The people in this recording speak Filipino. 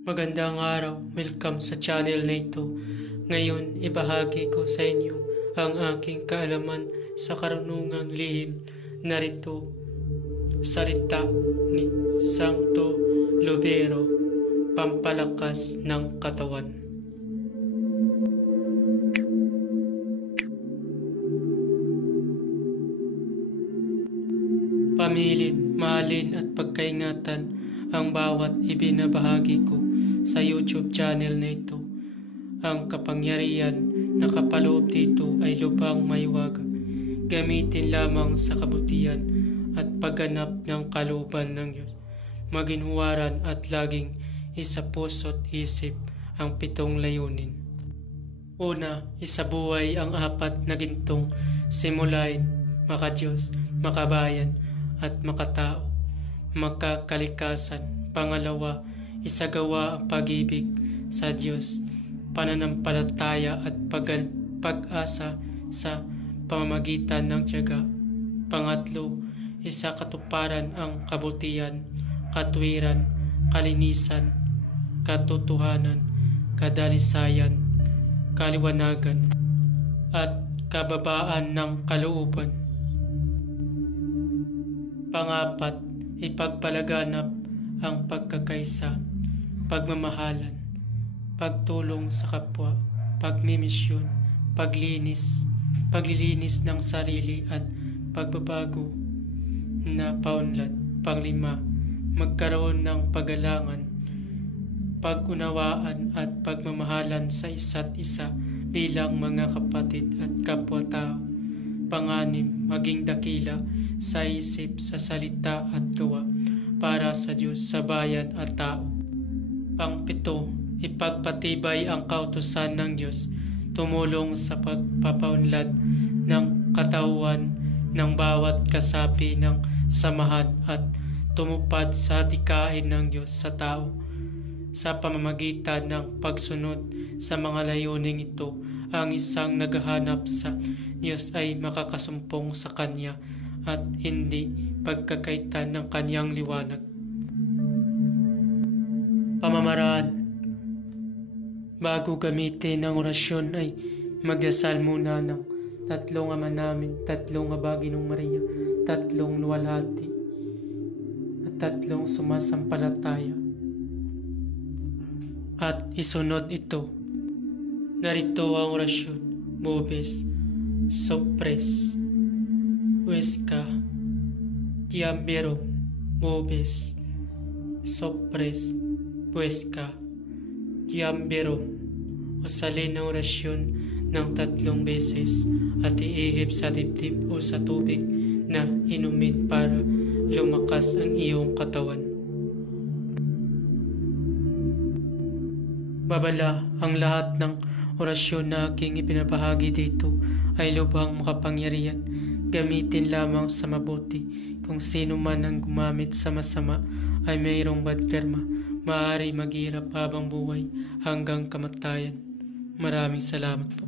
Magandang araw, welcome sa channel na ito. Ngayon, ibahagi ko sa inyo ang aking kaalaman sa karunungang lihim. Narito, salita ni Santo Lubero, pampalakas ng katawan. Pamilin, mahalin at pagkaingatan ang bawat ibinabahagi ko sa YouTube channel na ito. Ang kapangyarihan na kapaloob dito ay lubhang maiwaga. Gamitin lamang sa kabutihan at pagganap ng kalooban ng Diyos. Maginhuwaran at laging isa puso't isip ang 7 layunin. Una, isabuhay ang 4 na gintong simulain, makadiyos, makabayan at makatao, makakalikasan. Pangalawa, isagawa ang pag-ibig sa Diyos, pananampalataya at pag-asa sa pamamagitan ng tiyaga. Pangatlo, isakatuparan ang kabutihan, katwiran, kalinisan, katotohanan, kadalisayan, kaliwanagan, at kababaan ng kalooban. Pangapat, ipagpalaganap ang pagkakaisa, pagmamahalan, pagtulong sa kapwa, pagmimisyon, paglilinis ng sarili at pagbabago na paunlad. Panglima, magkaroon ng paggalangan, pag-unawaan at pagmamahalan sa isa't isa bilang mga kapatid at kapwa-tao. Panganim, maging dakila sa isip, sa salita at gawa para sa Diyos, sa bayan at tao. Pangpito, ipagpatibay ang kautusan ng Diyos, tumulong sa pagpapaunlad ng katawan ng bawat kasapi ng samahan at tumupad sa adikain ng Diyos sa tao. Sa pamamagitan ng pagsunod sa mga layuning ito, ang isang naghahanap sa Diyos ay makakasumpong sa Kanya at hindi pagkakaitan ng Kanyang liwanag. Pamamaraan. Bago gamitin ang orasyon ay magdasal muna ng 3 Ama Namin, 3 Aba Ginong Maria, 3 luwalhati at 3 sumasampalataya. At isunod ito. Narito ang orasyon. Mobes, sopres, huesca, tiambero, mobes, sopres, huesca, tiambero. Usalin ang orasyon ng 3 beses at iihip sa dibdib o sa tubig na inumin para lumakas ang iyong katawan. Babala, ang lahat ng orasyon na aking ipinabahagi dito ay lubhang makapangyarihan. Gamitin lamang sa mabuti. Kung sino man ang gumamit sa masama ay mayroong bad karma. Maaari maghirap habang buhay hanggang kamatayan. Maraming salamat po.